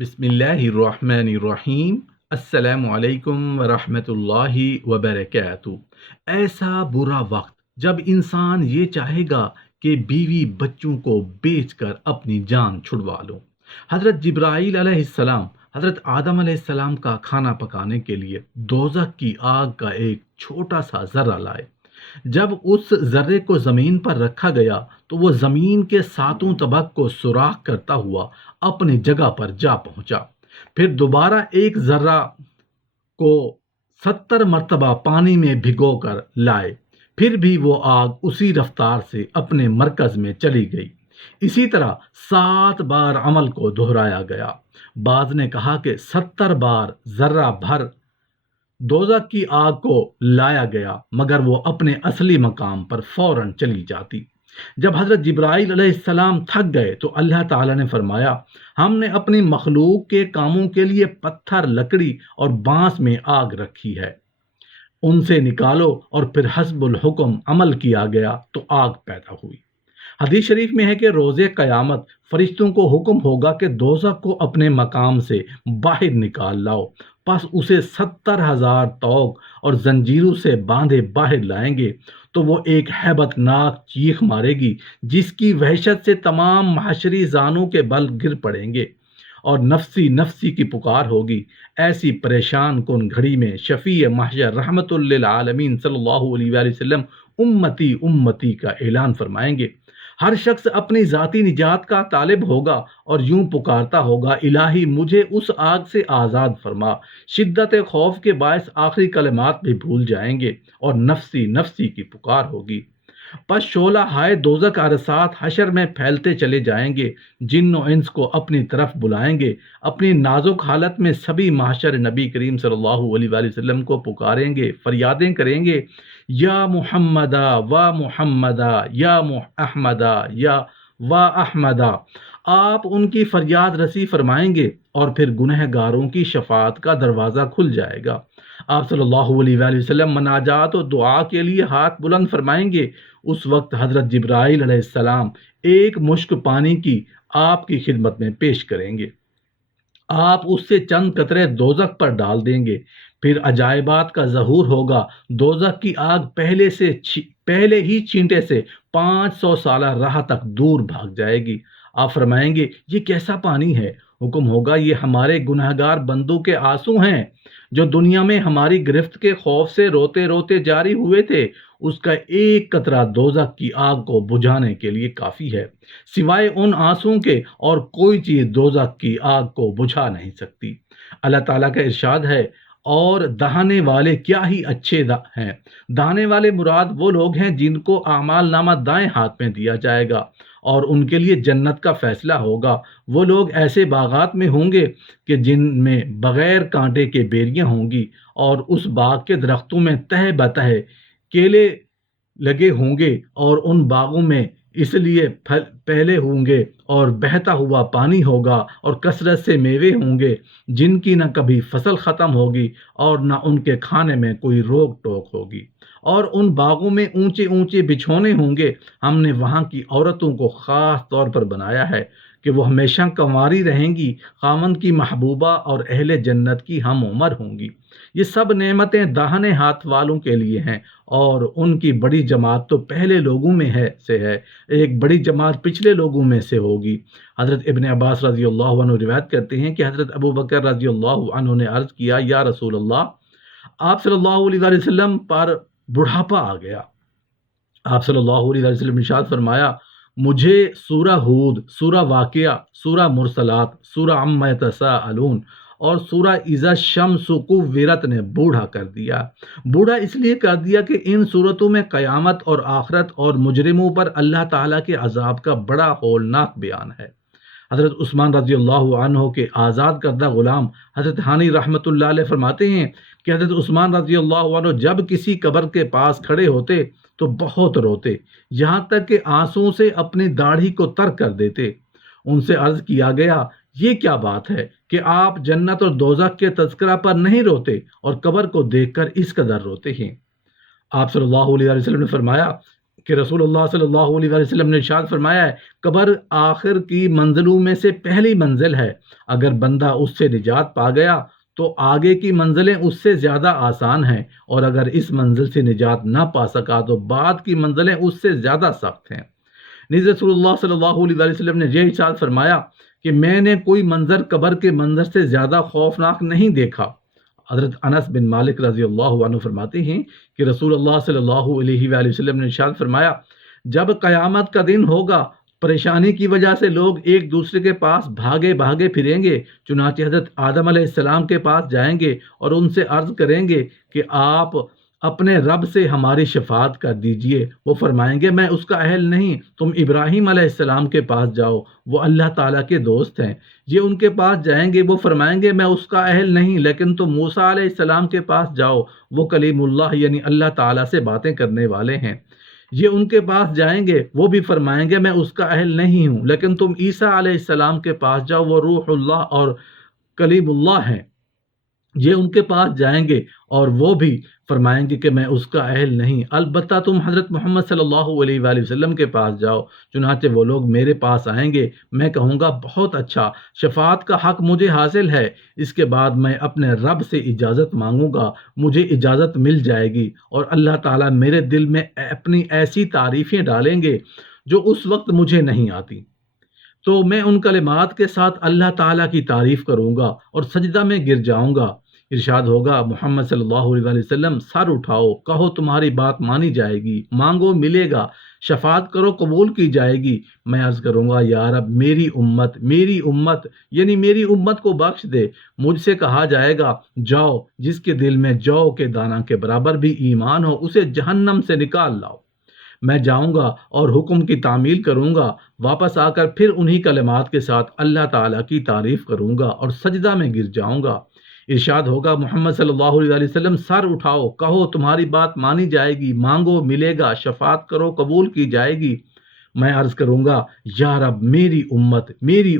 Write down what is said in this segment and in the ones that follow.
بسم اللہ الرحمن الرحیم۔ السلام علیکم ورحمۃ اللہ وبرکاتہ۔ ایسا برا وقت جب انسان یہ چاہے گا کہ بیوی بچوں کو بیچ کر اپنی جان چھڑوا لو۔ حضرت جبرائیل علیہ السلام حضرت آدم علیہ السلام کا کھانا پکانے کے لیے دوزخ کی آگ کا ایک چھوٹا سا ذرہ لائے۔ جب اس ذرے کو زمین پر رکھا گیا تو وہ زمین کے ساتوں طبق کو سوراخ کرتا ہوا اپنی جگہ پر جا پہنچا۔ پھر دوبارہ ایک ذرہ کو 70 مرتبہ پانی میں بھگو کر لائے، پھر بھی وہ آگ اسی رفتار سے اپنے مرکز میں چلی گئی۔ اسی طرح 7 بار عمل کو دہرایا گیا۔ بعض نے کہا کہ 70 بار ذرہ بھر دوزخ کی آگ کو لایا گیا، مگر وہ اپنے اصلی مقام پر فوراً چلی جاتی۔ جب حضرت جبرائیل علیہ السلام تھک گئے تو اللہ تعالیٰ نے فرمایا، ہم نے اپنی مخلوق کے کاموں کے لیے پتھر، لکڑی اور بانس میں آگ رکھی ہے، ان سے نکالو، اور پھر حسب الحکم عمل کیا گیا تو آگ پیدا ہوئی۔ حدیث شریف میں ہے کہ روز قیامت فرشتوں کو حکم ہوگا کہ دوزخ کو اپنے مقام سے باہر نکال لاؤ، پس اسے 70,000 طوق اور زنجیروں سے باندھے باہر لائیں گے تو وہ ایک ہیبت ناک چیخ مارے گی جس کی وحشت سے تمام محشری زانوں کے بل گر پڑیں گے اور نفسی نفسی کی پکار ہوگی۔ ایسی پریشان کن گھڑی میں شفیع محشر رحمت للعالمین صلی اللہ علیہ وآلہ وسلم امتی امتی کا اعلان فرمائیں گے۔ ہر شخص اپنی ذاتی نجات کا طالب ہوگا اور یوں پکارتا ہوگا، الہی مجھے اس آگ سے آزاد فرما۔ شدت خوف کے باعث آخری کلمات بھی بھول جائیں گے اور نفسی نفسی کی پکار ہوگی۔ پس شعلہ ہائے دوزخ عرصات حشر میں پھیلتے چلے جائیں گے، جن و انس کو اپنی طرف بلائیں گے۔ اپنی نازک حالت میں سبھی محشر نبی کریم صلی اللہ علیہ وآلہ وسلم کو پکاریں گے، فریادیں کریں گے، یا محمدہ و محمدہ، یا احمدہ یا و احمدہ۔ آپ ان کی فریاد رسی فرمائیں گے اور پھر گنہگاروں کی شفاعت کا دروازہ کھل جائے گا۔ آپ صلی اللہ علیہ وآلہ وسلم مناجات و دعا کے لیے ہاتھ بلند فرمائیں گے۔ اس وقت حضرت جبرائیل علیہ السلام ایک مشک پانی کی آپ کی خدمت میں پیش کریں گے۔ آپ اس سے چند قطرے دوزخ پر ڈال دیں گے، پھر عجائبات کا ظہور ہوگا۔ دوزخ کی آگ پہلے ہی چینٹے سے 500 سالہ راہ تک دور بھاگ جائے گی۔ آپ فرمائیں گے، یہ کیسا پانی ہے؟ حکم ہوگا، یہ ہمارے گنہگار بندوں کے آنسو ہیں جو دنیا میں ہماری گرفت کے خوف سے روتے روتے جاری ہوئے تھے۔ اس کا ایک قطرہ دوزخ کی آگ کو بجھانے کے لیے کافی ہے۔ سوائے ان آنسوؤں کے اور کوئی چیز دوزخ کی آگ کو بجھا نہیں سکتی۔ اللہ تعالیٰ کا ارشاد ہے، اور دہانے والے کیا ہی اچھے ہیں۔ دہانے والے مراد وہ لوگ ہیں جن کو اعمال نامہ دائیں ہاتھ میں دیا جائے گا اور ان کے لیے جنت کا فیصلہ ہوگا۔ وہ لوگ ایسے باغات میں ہوں گے کہ جن میں بغیر کانٹے کے بیریاں ہوں گی، اور اس باغ کے درختوں میں تہہ بتہ کیلے لگے ہوں گے، اور ان باغوں میں اس لیے پھل پہلے ہوں گے اور بہتا ہوا پانی ہوگا اور کثرت سے میوے ہوں گے جن کی نہ کبھی فصل ختم ہوگی اور نہ ان کے کھانے میں کوئی روک ٹوک ہوگی، اور ان باغوں میں اونچے اونچے بچھونے ہوں گے۔ ہم نے وہاں کی عورتوں کو خاص طور پر بنایا ہے کہ وہ ہمیشہ کنواری رہیں گی، خاوند کی محبوبہ اور اہل جنت کی ہم عمر ہوں گی۔ یہ سب نعمتیں داہنے ہاتھ والوں کے لیے ہیں، اور ان کی بڑی جماعت تو پہلے لوگوں میں سے ہے، ایک بڑی جماعت پچھلے لوگوں میں سے ہوگی۔ حضرت ابن عباس رضی اللہ عنہ روایت کرتے ہیں کہ حضرت ابو بکر رضی اللہ عنہ نے عرض کیا، یا رسول اللہ، آپ صلی اللہ علیہ وآلہ وسلم پر بڑھاپا آ گیا۔ آپ صلی اللہ علیہ وسلم نے ارشاد فرمایا، مجھے سورہ ہود، سورہ واقعہ، سورہ مرسلات، سورہ عما یتساءلون اور سورہ اذا الشمس کورت نے بوڑھا کر دیا۔ بوڑھا اس لیے کر دیا کہ ان صورتوں میں قیامت اور آخرت اور مجرموں پر اللہ تعالیٰ کے عذاب کا بڑا ہولناک بیان ہے۔ حضرت عثمان رضی اللہ عنہ کے آزاد کردہ غلام حضرت ہانی رحمۃ اللہ علیہ فرماتے ہیں کہ حضرت عثمان رضی اللہ عنہ جب کسی قبر کے پاس کھڑے ہوتے تو بہت روتے، یہاں تک کہ آنسوؤں سے اپنی داڑھی کو تر کر دیتے۔ ان سے عرض کیا گیا، یہ کیا بات ہے کہ آپ جنت اور دوزخ کے تذکرہ پر نہیں روتے اور قبر کو دیکھ کر اس قدر روتے ہیں؟ آپ صلی اللہ علیہ وسلم نے فرمایا، کہ رسول اللہ صلی اللہ علیہ وسلم نے ارشاد فرمایا ہے، قبر آخر کی منزلوں میں سے پہلی منزل ہے، اگر بندہ اس سے نجات پا گیا تو آگے کی منزلیں اس سے زیادہ آسان ہیں، اور اگر اس منزل سے نجات نہ پا سکا تو بعد کی منزلیں اس سے زیادہ سخت ہیں۔ نیز رسول اللہ صلی اللہ علیہ وسلم نے یہ ارشاد فرمایا کہ میں نے کوئی منظر قبر کے منظر سے زیادہ خوفناک نہیں دیکھا۔ حضرت انس بن مالک رضی اللہ عنہ فرماتے ہیں کہ رسول اللہ صلی اللہ علیہ وآلہ وسلم نے ارشاد فرمایا، جب قیامت کا دن ہوگا، پریشانی کی وجہ سے لوگ ایک دوسرے کے پاس بھاگے بھاگے پھریں گے، چنانچہ حضرت آدم علیہ السلام کے پاس جائیں گے اور ان سے عرض کریں گے کہ آپ اپنے رب سے ہماری شفاعت کر دیجئے۔ وہ فرمائیں گے میں اس کا اہل نہیں، تم ابراہیم علیہ السلام کے پاس جاؤ، وہ اللہ تعالیٰ کے دوست ہیں۔ یہ ان کے پاس جائیں گے، وہ فرمائیں گے میں اس کا اہل نہیں، لیکن تم موسیٰ علیہ السلام کے پاس جاؤ، وہ کلیم اللہ یعنی اللہ تعالیٰ سے باتیں کرنے والے ہیں۔ یہ ان کے پاس جائیں گے، وہ بھی فرمائیں گے میں اس کا اہل نہیں ہوں، لیکن تم عیسیٰ علیہ السلام کے پاس جاؤ، وہ روح اللہ اور کلیم اللہ ہیں۔ یہ ان کے پاس جائیں گے اور وہ بھی فرمائیں گے کہ میں اس کا اہل نہیں، البتہ تم حضرت محمد صلی اللہ علیہ وآلہ وسلم کے پاس جاؤ، چنانچہ وہ لوگ میرے پاس آئیں گے، میں کہوں گا بہت اچھا، شفاعت کا حق مجھے حاصل ہے۔ اس کے بعد میں اپنے رب سے اجازت مانگوں گا، مجھے اجازت مل جائے گی، اور اللہ تعالیٰ میرے دل میں اپنی ایسی تعریفیں ڈالیں گے جو اس وقت مجھے نہیں آتی، تو میں ان کلمات کے ساتھ اللہ تعالیٰ کی تعریف کروں گا اور سجدہ میں گر جاؤں گا۔ ارشاد ہوگا محمد صلی اللہ علیہ وآلہ وسلم، سر اٹھاؤ، کہو تمہاری بات مانی جائے گی، مانگو ملے گا، شفاعت کرو قبول کی جائے گی۔ میں عرض کروں گا یا رب میری امت یعنی میری امت کو بخش دے۔ مجھ سے کہا جائے گا جاؤ، جس کے دل میں جو کے دانہ کے برابر بھی ایمان ہو اسے جہنم سے نکال لاؤ۔ میں جاؤں گا اور حکم کی تعمیل کروں گا، واپس آ کر پھر انہی کلمات کے ساتھ اللہ تعالیٰ کی تعریف کروں گا اور سجدہ میں گر جاؤں گا۔ ارشاد ہوگا محمد صلی اللہ علیہ وآلہ وسلم، سر اٹھاؤ، کہو تمہاری بات مانی جائے گی، مانگو ملے گا، شفاعت کرو قبول کی جائے گی۔ میں عرض کروں گا یا رب میری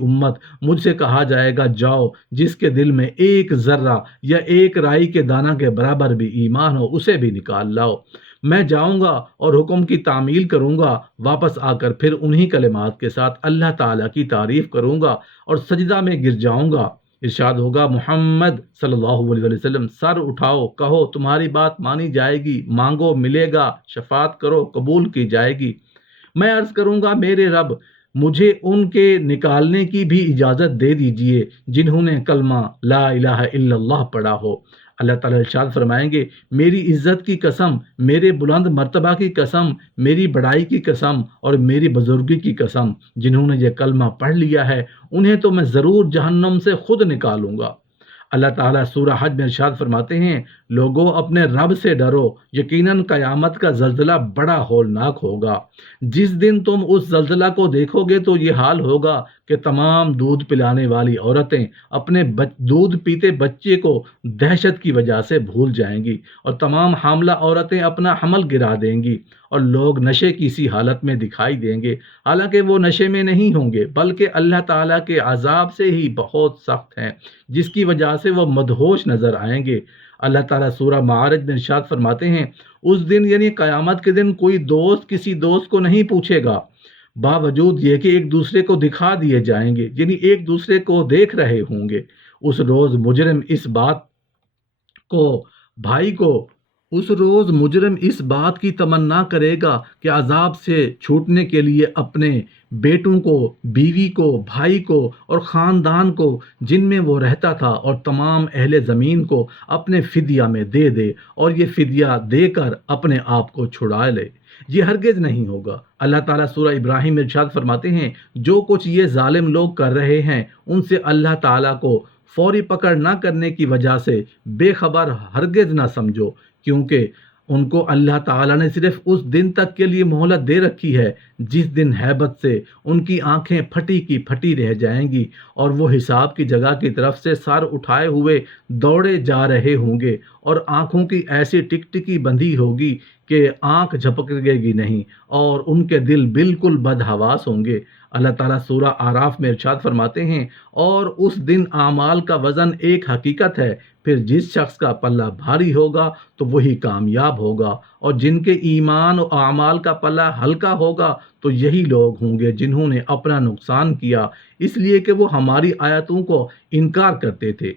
امت، مجھ سے کہا جائے گا جاؤ، جس کے دل میں ایک ذرہ یا ایک رائی کے دانہ کے برابر بھی ایمان ہو اسے بھی نکال لاؤ۔ میں جاؤں گا اور حکم کی تعمیل کروں گا، واپس آ کر پھر انہی کلمات کے ساتھ اللہ تعالیٰ کی تعریف کروں گا اور سجدہ میں گر جاؤں گا۔ ارشاد ہوگا محمد صلی اللہ علیہ وسلم، سر اٹھاؤ، کہو تمہاری بات مانی جائے گی، مانگو ملے گا، شفاعت کرو قبول کی جائے گی۔ میں عرض کروں گا میرے رب مجھے ان کے نکالنے کی بھی اجازت دے دیجئے جنہوں نے کلمہ لا الہ الا اللہ پڑھا ہو۔ اللہ تعالیٰ ارشاد فرمائیں گے میری عزت کی قسم، میرے بلند مرتبہ کی قسم، میری بڑائی کی قسم اور میری بزرگی کی قسم، جنہوں نے یہ کلمہ پڑھ لیا ہے انہیں تو میں ضرور جہنم سے خود نکالوں گا۔ اللہ تعالیٰ سورہ حج میں ارشاد فرماتے ہیں لوگوں اپنے رب سے ڈرو، یقیناً قیامت کا زلزلہ بڑا ہولناک ہوگا۔ جس دن تم اس زلزلہ کو دیکھو گے تو یہ حال ہوگا کہ تمام دودھ پلانے والی عورتیں اپنے دودھ پیتے بچے کو دہشت کی وجہ سے بھول جائیں گی، اور تمام حاملہ عورتیں اپنا حمل گرا دیں گی، اور لوگ نشے کی سی حالت میں دکھائی دیں گے، حالانکہ وہ نشے میں نہیں ہوں گے بلکہ اللہ تعالیٰ کے عذاب سے ہی بہت سخت ہیں، جس کی وجہ سے وہ مدہوش نظر آئیں گے۔ اللہ تعالیٰ سورہ معارج میں ارشاد فرماتے ہیں اس دن یعنی قیامت کے دن کوئی دوست کسی دوست کو نہیں پوچھے گا، باوجود یہ کہ ایک دوسرے کو دکھا دیے جائیں گے، یعنی ایک دوسرے کو دیکھ رہے ہوں گے۔ اس روز مجرم اس بات کی تمنا کرے گا کہ عذاب سے چھوٹنے کے لیے اپنے بیٹوں کو، بیوی کو، بھائی کو اور خاندان کو جن میں وہ رہتا تھا اور تمام اہل زمین کو اپنے فدیہ میں دے دے، اور یہ فدیہ دے کر اپنے آپ کو چھڑا لے۔ یہ ہرگز نہیں ہوگا۔ اللہ تعالیٰ سورہ ابراہیم میں ارشاد فرماتے ہیں جو کچھ یہ ظالم لوگ کر رہے ہیں ان سے اللہ تعالیٰ کو فوری پکڑ نہ کرنے کی وجہ سے بے خبر ہرگز نہ سمجھو، کیونکہ ان کو اللہ تعالیٰ نے صرف اس دن تک کے لیے مہلت دے رکھی ہے جس دن ہیبت سے ان کی آنکھیں پھٹی کی پھٹی رہ جائیں گی، اور وہ حساب کی جگہ کی طرف سے سر اٹھائے ہوئے دوڑے جا رہے ہوں گے، اور آنکھوں کی ایسی ٹکٹکی بندھی ہوگی کہ آنکھ جھپکے گی نہیں اور ان کے دل بالکل بدحواس ہوں گے۔ اللہ تعالیٰ سورہ آراف میں ارشاد فرماتے ہیں، اور اس دن اعمال کا وزن ایک حقیقت ہے، پھر جس شخص کا پلہ بھاری ہوگا تو وہی کامیاب ہوگا، اور جن کے ایمان و اعمال کا پلہ ہلکا ہوگا تو یہی لوگ ہوں گے جنہوں نے اپنا نقصان کیا اس لیے کہ وہ ہماری آیتوں کو انکار کرتے تھے۔